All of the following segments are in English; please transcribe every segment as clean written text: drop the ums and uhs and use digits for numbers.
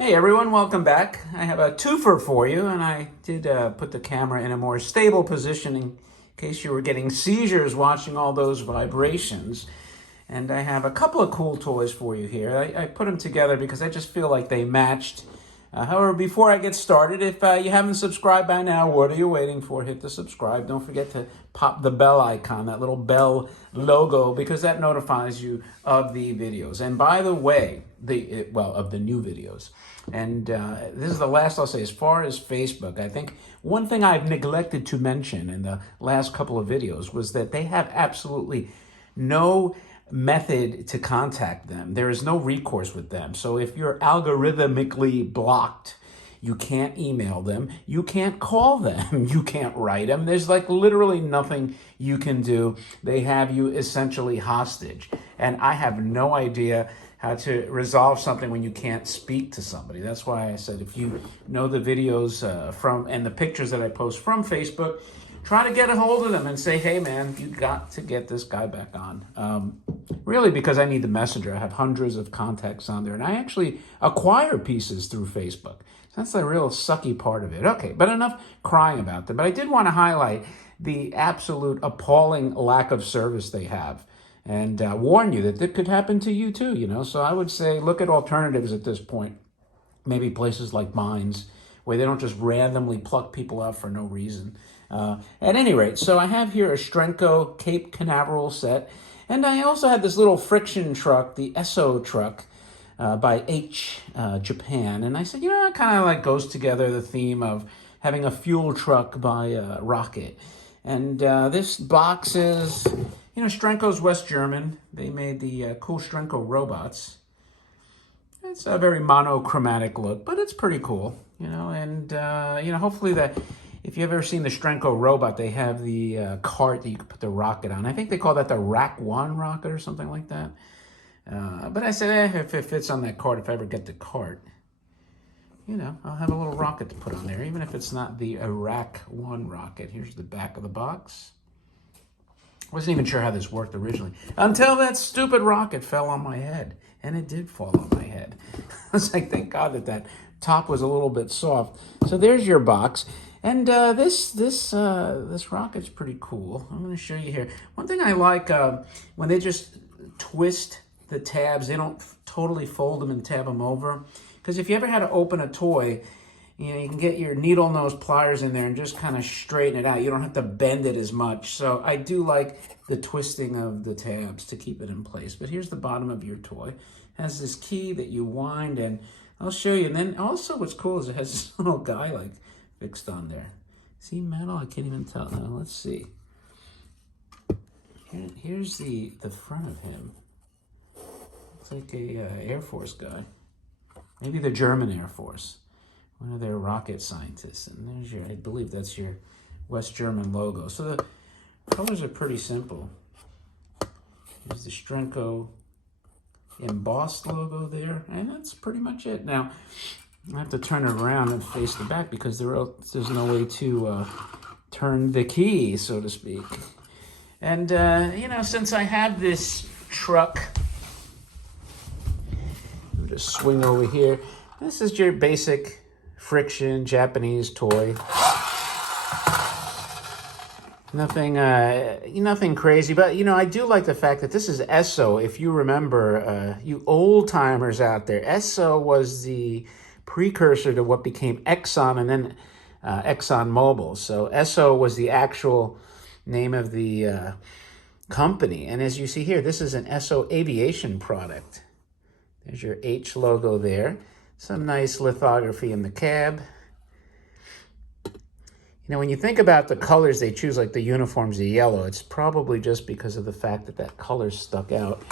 Hey everyone, welcome back. I have a twofer for you, and I did put the camera in a more stable position in case you were getting seizures watching all those vibrations. And I have a couple of cool toys for you here. I put them together because I just feel like they matched. However, before I get started, if you haven't subscribed by now, what are you waiting for? Hit the subscribe. Don't forget to pop the bell icon, that little bell logo, because that notifies you of the videos. And by the way, of the new videos. And this is the last I'll say as far as Facebook. I think one thing I've neglected to mention in the last couple of videos was that they have absolutely no method to contact them. There is no recourse with them. So if you're algorithmically blocked, you can't email them, you can't call them, you can't write them. There's like literally nothing you can do. They have you essentially hostage. And I have no idea how to resolve something when you can't speak to somebody. That's why I said if you know the videos and the pictures that I post from Facebook, try to get a hold of them and say, hey man, you got to get this guy back on. Really, because I need the messenger. I have hundreds of contacts on there, and I actually acquire pieces through Facebook. That's the real sucky part of it. Okay, but enough crying about them. But I did want to highlight the absolute appalling lack of service they have, and warn you that it could happen to you too, So I would say look at alternatives at this point. Maybe places like mines, where they don't just randomly pluck people out for no reason. At any rate, so I have here a Strenco Cape Canaveral set, and I also had this little friction truck, the Esso truck, by Japan. And I said, it kind of like goes together, the theme of having a fuel truck by Rocket. And this box is, Strenco's West German. They made the cool Strenco robots. It's a very monochromatic look, but it's pretty cool, and, hopefully if you've ever seen the Strenco robot, they have the cart that you can put the rocket on. I think they call that the Rack 1 rocket or something like that. But I said, if it fits on that cart, if I ever get the cart, I'll have a little rocket to put on there, even if it's not the Rack 1 rocket. Here's the back of the box. Wasn't even sure how this worked originally, until that stupid rocket fell on my head. And it did fall on my head. I was like, thank God that top was a little bit soft. So there's your box. And this rocket's pretty cool. I'm going to show you here. One thing I like, when they just twist the tabs, they don't totally fold them and tab them over. Because if you ever had to open a toy, you can get your needle nose pliers in there and just kind of straighten it out. You don't have to bend it as much. So I do like the twisting of the tabs to keep it in place. But here's the bottom of your toy. It has this key that you wind, and I'll show you. And then also what's cool is it has this little guy like fixed on there. See metal? I can't even tell. Now let's see. Here's the front of him. It's like a Air Force guy. Maybe the German Air Force. One of their rocket scientists. And there's I believe that's your West German logo. So the colors are pretty simple. There's the Strenco embossed logo there, and that's pretty much it. Now, I have to turn it around and face the back because there's no way to turn the key, so to speak. And, since I have this truck, I'll just swing over here. This is your basic friction Japanese toy. Nothing crazy, but I do like the fact that this is Esso. If you remember, you old timers out there, Esso was the precursor to what became Exxon and then ExxonMobil. So Esso was the actual name of the company. And as you see here, this is an Esso Aviation product. There's your H logo there. Some nice lithography in the cab. When you think about the colors they choose, like the uniforms, the yellow, it's probably just because of the fact that color stuck out.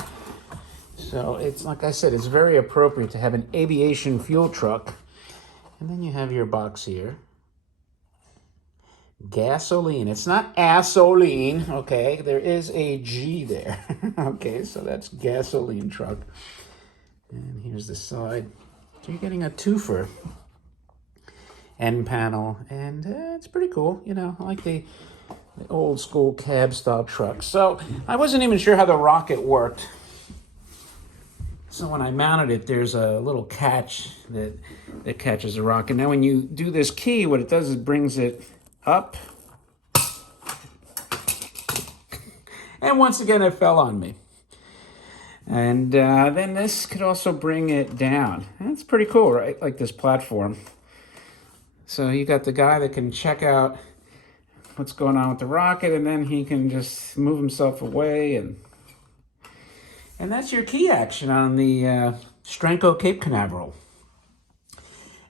So it's, like I said, it's very appropriate to have an aviation fuel truck. And then you have your box here. Gasoline. It's not gasoline, okay? There is a G there. Okay, so that's gasoline truck. And here's the side. So you're getting a twofer. End panel, and it's pretty cool. I like the old school cab style truck. So I wasn't even sure how the rocket worked. So when I mounted it, there's a little catch that catches the rocket. Now when you do this key, what it does is brings it up. And once again, it fell on me. And then this could also bring it down. That's pretty cool, right? Like this platform. So you got the guy that can check out what's going on with the rocket, and then he can just move himself away. And that's your key action on the Strenco Cape Canaveral.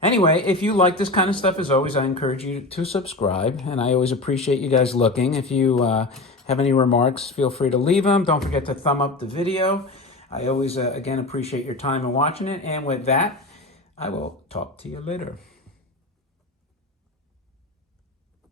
Anyway, if you like this kind of stuff, as always, I encourage you to subscribe. And I always appreciate you guys looking. If you have any remarks, feel free to leave them. Don't forget to thumb up the video. I always, again, appreciate your time in watching it. And with that, I will talk to you later.